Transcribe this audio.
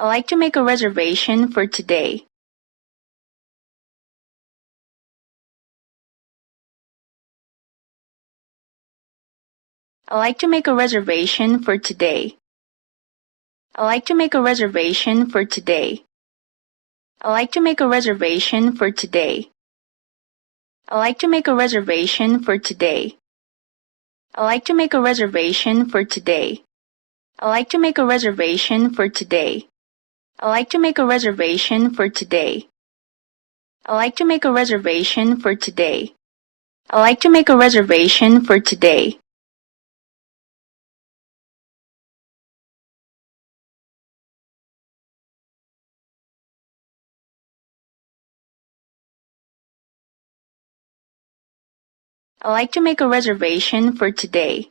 I'd like to make a reservation for today. I'd like to make a reservation for today. I'd like to make a reservation for today. I'd like to make a reservation for today. I'd like to make a reservation for today. I'd like to make a reservation for today. I'd like to make a reservation for today. I'd like to make a reservation for today. I'd like to make a reservation for today. I'd like to make a reservation for today. I'd like to make a reservation for today.